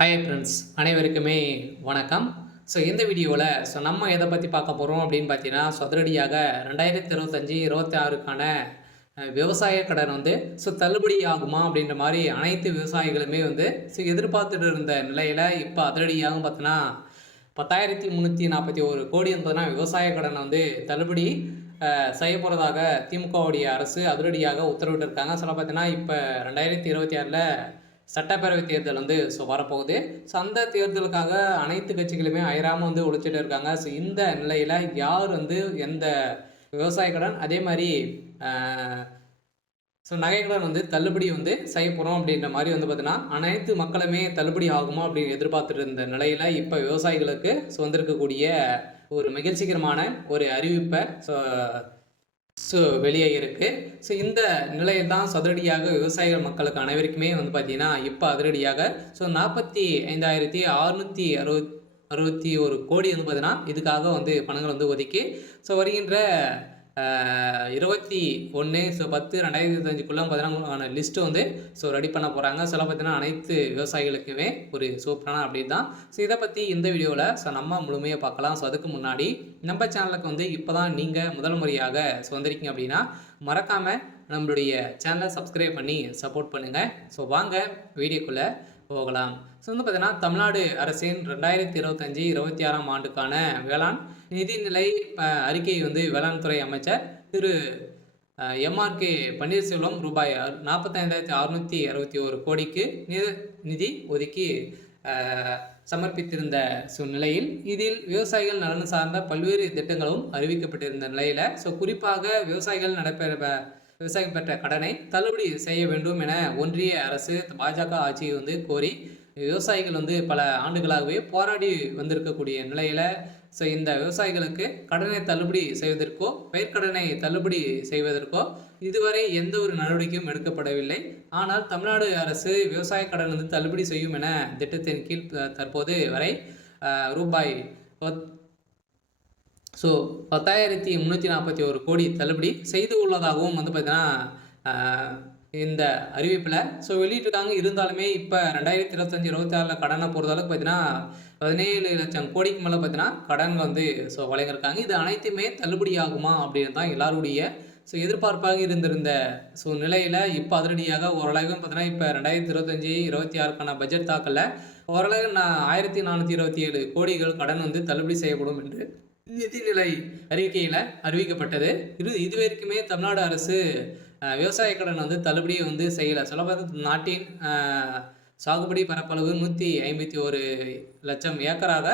Hi friends, அனைவருக்குமே வணக்கம். இந்த வீடியோவில் நம்ம எதை பற்றி பார்க்க போகிறோம் அப்படின்னு பார்த்தீங்கன்னா, அதிரடியாக 2025, 26க்கான விவசாய கடன் தள்ளுபடி ஆகுமா அப்படின்ற மாதிரி அனைத்து விவசாயிகளுமே எதிர்பார்த்துட்டு இருந்த நிலையில் இப்போ அதிரடியாக பார்த்தீங்கன்னா 10,341 கோடி விவசாய கடன் தள்ளுபடி செய்ய போகிறதாக திமுகவுடைய அரசு அதிரடியாக உத்தரவிட்டிருக்காங்க. பார்த்தீங்கன்னா இப்போ 2026ல் சட்டப்பேரவை தேர்தல் வரப்போகுது. அந்த தேர்தலுக்காக அனைத்து கட்சிகளுமே அயராமல் உழைச்சிட்டு இருக்காங்க. இந்த நிலையில் யார் எந்த விவசாய கடன் அதே மாதிரி நகை கடன் தள்ளுபடி செய்ய போகிறோம் அப்படின்ற மாதிரி பார்த்தீங்கன்னா அனைத்து மக்களுமே தள்ளுபடி ஆகுமா அப்படின்னு எதிர்பார்த்துட்டு இருந்த நிலையில் இப்போ விவசாயிகளுக்கு வந்திருக்கக்கூடிய ஒரு மகிழ்ச்சிகரமான ஒரு அறிவிப்பை வெளியே இருக்குது. இந்த நிலையில் தான் அதிரடியாக விவசாயிகள் மக்களுக்கு அனைவருக்குமே பார்த்தீங்கன்னா இப்போ அதிரடியாக 45,661 கோடி பார்த்தீங்கன்னா இதுக்காக பணங்கள் ஒதுக்கி வருகின்ற 21/10/2025 பார்த்தீங்கன்னா லிஸ்ட்டு ரெடி பண்ண போகிறாங்க. பார்த்தீங்கன்னா அனைத்து விவசாயிகளுக்குமே ஒரு சூப்பரான அப்டேட் தான். இதை பற்றி இந்த வீடியோவில் நம்ம முழுமையாக பார்க்கலாம். அதுக்கு முன்னாடி நம்ம சேனலுக்கு இப்போ தான் நீங்கள் முதல் முறையாக வந்திருக்கீங்க அப்படின்னா மறக்காமல் நம்மளுடைய சேனலை சப்ஸ்கிரைப் பண்ணி சப்போர்ட் பண்ணுங்கள். வாங்க வீடியோக்குள்ளே போகலாம். பார்த்தீங்கன்னா தமிழ்நாடு அரசின் 2025, 26ஆம் ஆண்டுக்கான வேளாண் நிதிநிலை அறிக்கை வேளாண் துறை அமைச்சர் திரு MRK பன்னீர்செல்வம் ரூபாய் 45,661 கோடிக்கு நிதி ஒதுக்கி சமர்ப்பித்திருந்த நிலையில் இதில் விவசாயிகள் நலன் சார்ந்த பல்வேறு திட்டங்களும் அறிவிக்கப்பட்டிருந்த நிலையில் குறிப்பாக விவசாயிகள் பெற்ற கடனை தள்ளுபடி செய்ய வேண்டும் என ஒன்றிய அரசு பாஜக ஆட்சியை கோரி விவசாயிகள் பல ஆண்டுகளாகவே போராடி வந்திருக்கக்கூடிய நிலையில் இந்த விவசாயிகளுக்கு கடனை தள்ளுபடி செய்வதற்கோ பயிர்க்கடனை தள்ளுபடி செய்வதற்கோ இதுவரை எந்த ஒரு நடவடிக்கையும் எடுக்கப்படவில்லை. ஆனால் தமிழ்நாடு அரசு விவசாய கடன் தள்ளுபடி செய்யும் என திட்டத்தின் கீழ் தற்போது வரை ரூபாய் 10,341 கோடி தள்ளுபடி செய்து உள்ளதாகவும் பார்த்தீங்கன்னா இந்த அறிவிப்பில் வெளியிட்டிருக்காங்க. இருந்தாலுமே இப்போ 2025, 26 கடனை பொறுத்தளவுக்கு பார்த்தீங்கன்னா 17 லட்சம் கோடிக்கு மேலே பார்த்தீங்கன்னா கடன் வழங்கியிருக்காங்க. இது அனைத்துமே தள்ளுபடி ஆகுமா அப்படின்னு தான் எல்லாருடைய எதிர்பார்ப்பாக இருந்திருந்த நிலையில் இப்போ அதிரடியாக ஓரளவு பார்த்தீங்கன்னா இப்போ 2025, 26க்கான பட்ஜெட் தாக்கலில் ஓரளவு 1,427 கோடிகள் கடன் தள்ளுபடி செய்யப்படும் என்று நிதிநிலை அறிக்கையில் அறிவிக்கப்பட்டது. இதுவரைக்குமே தமிழ்நாடு அரசு விவசாய கடன் தள்ளுபடியை செய்யலை. சொல்லப்போது நாட்டின் சாகுபடி பரப்பளவு 151 லட்சம் ஏக்கராக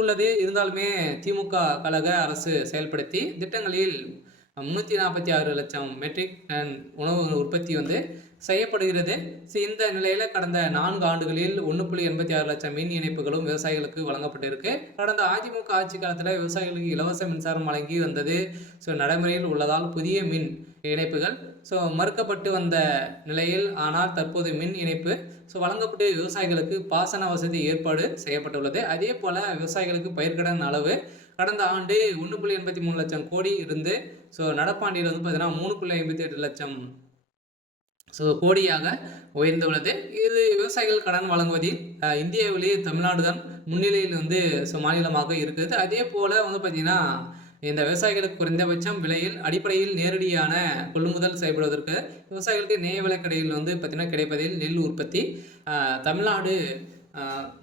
உள்ளது. இருந்தாலுமே திமுக கழக அரசு செயல்படுத்தி திட்டங்களில் 346 லட்சம் மெட்ரிக் டன் உணவு உற்பத்தி செய்யப்படுகிறது. இந்த நிலையில் கடந்த 4 ஆண்டுகளில் 1.86 லட்சம் மின் இணைப்புகளும் விவசாயிகளுக்கு வழங்கப்பட்டிருக்கு. கடந்த அதிமுக ஆட்சி காலத்தில் விவசாயிகளுக்கு இலவச மின்சாரம் வழங்கி வந்தது நடைமுறையில் உள்ளதால் புதிய மின் இணைப்புகள் மறுக்கப்பட்டு வந்த நிலையில் ஆனால் தற்போது மின் இணைப்பு வழங்கப்பட்டு விவசாயிகளுக்கு பாசன வசதி ஏற்பாடு செய்யப்பட்டுள்ளது. அதே போல் விவசாயிகளுக்கு பயிர்க்கடன் அளவு கடந்த ஆண்டு 1.83 லட்சம் கோடி இருந்து நடப்பாண்டில் பார்த்தீங்கன்னா 3.58 லட்சம் கோடியாக உயர்ந்துள்ளது. இது விவசாயிகள் கடன் வழங்குவதில் இந்தியாவிலேயே தமிழ்நாடு தான் முன்னிலையில் மாநிலமாக இருக்குது. அதே போல் பார்த்தீங்கன்னா இந்த விவசாயிகளுக்கு குறைந்தபட்சம் விலையில் அடிப்படையில் நேரடியான கொள்முதல் செய்யப்படுவதற்கு விவசாயிகளுக்கு நேய விலைக்கடையில் பார்த்தீங்கன்னா கிடைப்பதில் நெல் உற்பத்தி தமிழ்நாடு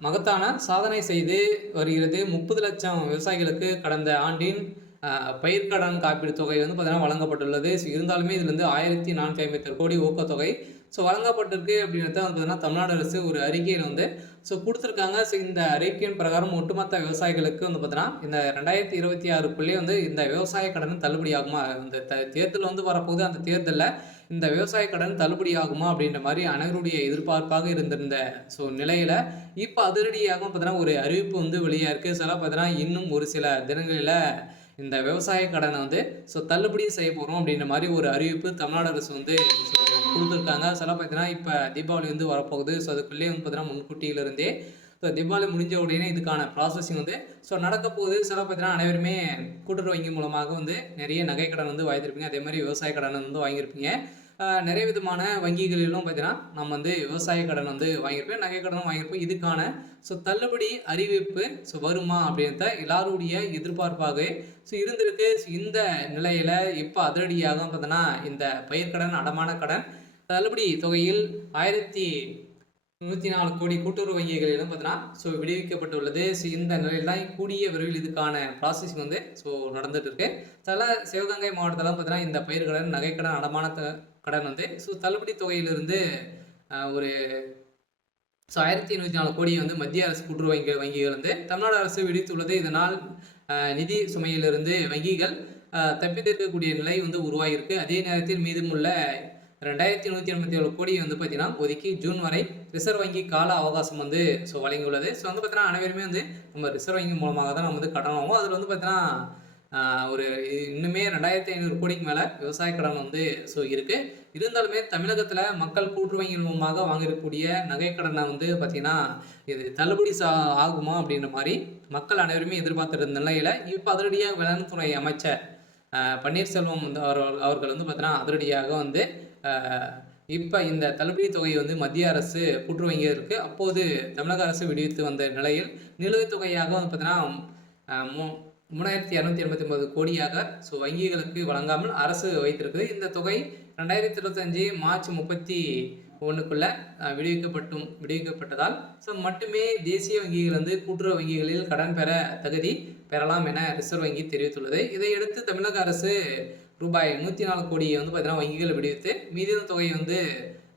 மகத்தான சாதனை செய்து வருகிறது. 30 லட்சம் விவசாயிகளுக்கு கடந்த ஆண்டின் பயிர்க்கடன் காப்பீடு தொகை பார்த்தீங்கன்னா வழங்கப்பட்டுள்ளது. இருந்தாலுமே இதில் 1,456 கோடி ஊக்கத்தொகை வழங்கப்பட்டிருக்கு அப்படின்றத பார்த்தீங்கன்னா தமிழ்நாடு அரசு ஒரு அறிக்கையில் கொடுத்துருக்காங்க. இந்த அறிக்கையின் பிரகாரம் ஒட்டுமொத்த விவசாயிகளுக்கு பார்த்தீங்கன்னா இந்த 2026க்குள்ளே இந்த விவசாய கடன் தள்ளுபடி ஆகுமா, இந்த தேர்தல் வரப்போகுது. அந்த தேர்தலில் இந்த விவசாய கடன் தள்ளுபடி ஆகுமா அப்படின்ற மாதிரி அனைவருடைய எதிர்பார்ப்பாக இருந்திருந்த நிலையில் இப்போ அதிரடியாக பார்த்தீங்கன்னா ஒரு அறிவிப்பு வெளியாக இருக்குது. பார்த்தீங்கன்னா இன்னும் ஒரு சில தினங்களில் இந்த விவசாய கடனை தள்ளுபடி செய்ய போகிறோம் அப்படின்ற மாதிரி ஒரு அறிவிப்பு தமிழ்நாடு அரசு கொடுத்துருக்காங்க. பார்த்தீங்கன்னா இப்போ தீபாவளி வரப்போகுது. அதுக்குள்ளேயே பார்த்தீங்கன்னா முன்கூட்டியிலிருந்தே தீபாவளி முடிஞ்ச உடனே இதுக்கான ப்ராசஸிங் நடக்க போகுது. பார்த்தீங்கன்னா அனைவருமே கூட்டுறவு வங்கி மூலமாக நிறைய நகை கடன் வாங்கியிருப்பீங்க. அதே மாதிரி விவசாய கடன் வாங்கியிருப்பீங்க. நிறைய விதமான வங்கிகளிலும் பார்த்தீங்கன்னா நம்ம வந்து விவசாய கடன் வந்து வாங்கியிருப்போம், நகை கடனும் வாங்கியிருப்போம். இதுக்கான தள்ளுபடி அறிவிப்பு வருமா அப்படின்றத எல்லாருடைய எதிர்பார்ப்பாகவே இருந்திருக்கு. இந்த நிலையில இப்போ அதிரடியாக பார்த்தீங்கன்னா இந்த பயிர்க்கடன், அடமான கடன் தள்ளுபடி தொகையில் 1104 கோடி கூட்டுறவு வங்கிகளிலும் பார்த்தீங்கன்னா விடுவிக்கப்பட்டுள்ளது. இந்த நிலையில் தான் கூடிய விரைவில் இதுக்கான ப்ராசஸிங் வந்து நடந்துட்டு இருக்கு. சில சிவகங்கை மாவட்டத்தில் பார்த்தீங்கன்னா இந்த பயிர்க்கடன், நகைக்கடன், அடமான கடன் வந்து தள்ளுபடி தொகையிலிருந்து ஒரு 1104 கோடி வந்து மத்திய அரசு கூட்டுறவு வங்கிகள் வந்து தமிழ்நாடு அரசு விடுவித்துள்ளது. இதனால் நிதி சுமையிலிருந்து வங்கிகள் தப்பித்திருக்கக்கூடிய நிலை வந்து உருவாகியிருக்கு. அதே நேரத்தில் மீதமுள்ள 2187 கோடி வந்து பார்த்தீங்கன்னா ஒதுக்கி ஜூன் வரை ரிசர்வ் வங்கி கால அவகாசம் வந்து வழங்கியுள்ளது. வந்து பார்த்தீங்கன்னா அனைவருமே வந்து நம்ம ரிசர்வ் வங்கி மூலமாக தான் நம்ம வந்து கடன் வாங்குவோம். அதில் வந்து பார்த்தீங்கன்னா ஒரு இன்னுமே 2500 கோடிக்கு மேலே விவசாய கடன் வந்து இருக்கு. இருந்தாலுமே தமிழகத்தில் மக்கள் கூட்டுறவு வங்கிகள் மூலமாக வாங்கக்கூடிய நகை கடனை வந்து பார்த்தீங்கன்னா இது தள்ளுபடி ஆகுமா அப்படின்ற மாதிரி மக்கள் அனைவருமே எதிர்பார்த்திருந்த நிலையில் இப்போ அதிரடியாக வேளாண் துறை அமைச்சர் பன்னீர்செல்வம் வந்து அவர்கள் வந்து பார்த்தீங்கன்னா அதிரடியாக வந்து இப்போ இந்த தள்ளுபடி தொகையை வந்து மத்திய அரசு கூட்டுறவு வங்கியிற்கு அப்போது தமிழக அரசு விடுவித்து வந்த நிலையில் நிலுவைத் தொகையாக வந்து பார்த்தீங்கன்னா 3289 கோடியாக வங்கிகளுக்கு வழங்காமல் அரசு வைத்திருக்குது. இந்த தொகை 2025 மார்ச் 31க்குள்ள விடுவிக்கப்பட்டதால் மட்டுமே தேசிய வங்கிகள் வந்து கூட்டுறவு வங்கிகளில் கடன் பெற தகுதி பெறலாம் என ரிசர்வ் வங்கி தெரிவித்துள்ளது. இதையடுத்து தமிழக அரசு ரூபாய் 104 கோடியை வந்து பார்த்தீங்கன்னா வங்கிகளை விடுவித்து மீதியான தொகையை வந்து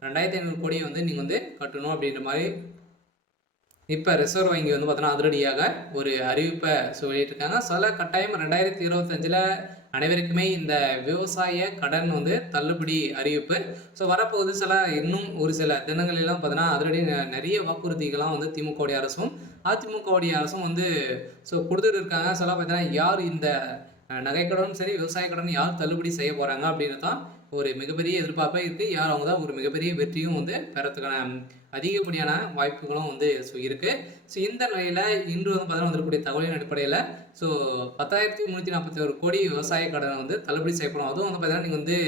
2500 கோடியை வந்து நீங்கள் வந்து கட்டணும் அப்படின்ற மாதிரி இப்போ ரிசர்வ் வங்கி வந்து பார்த்தீங்கன்னா அதிரடியாக ஒரு அறிவிப்பை வெளியிட்டிருக்காங்க. சில கட்டாயம் 2025 அனைவருக்குமே இந்த விவசாய கடன் வந்து தள்ளுபடி அறிவிப்பு வரப்போகுது. இன்னும் ஒரு சில தினங்களெல்லாம் பார்த்தீங்கன்னா அதிரடி நிறைய வாக்குறுதிகள்லாம் வந்து திமுகவுடைய அரசும் அதிமுகவுடைய அரசும் வந்து கொடுத்துட்டு இருக்காங்க. பார்த்தீங்கன்னா யார் இந்த நகைக்கடனும் சரி விவசாய கடன் யார் தள்ளுபடி செய்ய போகிறாங்க அப்படின்னு தான் ஒரு மிகப்பெரிய எதிர்பார்ப்பாக இருக்குது. யார் அவங்க தான் ஒரு மிகப்பெரிய வெற்றியும் வந்து பெறத்துக்கான அதிகப்படியான வாய்ப்புகளும் வந்து இருக்குது. இந்த நிலையில் இன்று வந்து பார்த்தீங்கன்னா வந்திருக்கக்கூடிய தகவலின் அடிப்படையில் 10,341 கோடி விவசாய கடனை வந்து தள்ளுபடி செய்யப்படும். அதுவும் வந்து பார்த்தீங்கன்னா நீங்கள் வந்து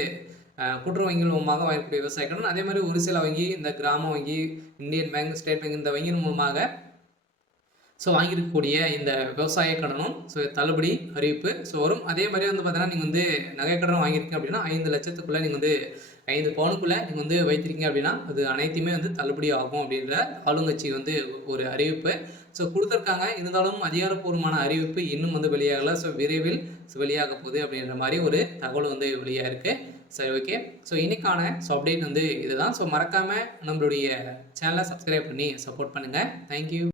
கூட்டுறவு வங்கிகள் மூலமாக வாங்கக்கூடிய விவசாய கடன், அதே மாதிரி ஒரு சில வங்கி இந்த கிராம வங்கி, இந்தியன் பேங்க், ஸ்டேட் பேங்க் இந்த வங்கியின் மூலமாக வாங்கியிருக்கக்கூடிய இந்த விவசாய கடனும் தள்ளுபடி அறிவிப்பு வரும். அதே மாதிரி வந்து பார்த்தீங்கன்னா நீங்கள் வந்து நகை கடன் வாங்கியிருக்கீங்க அப்படின்னா 5 லட்சத்துக்குள்ளே நீங்கள் வந்து 5 பவுனுக்குள்ளே நீங்கள் வந்து வைத்திருக்கீங்க அப்படின்னா அது அனைத்துமே வந்து தள்ளுபடி ஆகும் அப்படின்ற ஆளுங்கட்சி வந்து ஒரு அறிவிப்பு கொடுத்துருக்காங்க. இருந்தாலும் அதிகாரப்பூர்வமான அறிவிப்பு இன்னும் வந்து வெளியாகலை. விரைவில் வெளியாக போகுது அப்படின்ற மாதிரி ஒரு தகவல் வந்து வெளியாக இருக்குது. சரி, ஓகே. இன்னைக்கான அப்டேட் வந்து இதுதான். மறக்காமல் நம்மளுடைய சேனலை சப்ஸ்கிரைப் பண்ணி சப்போர்ட் பண்ணுங்கள். தேங்க்யூ.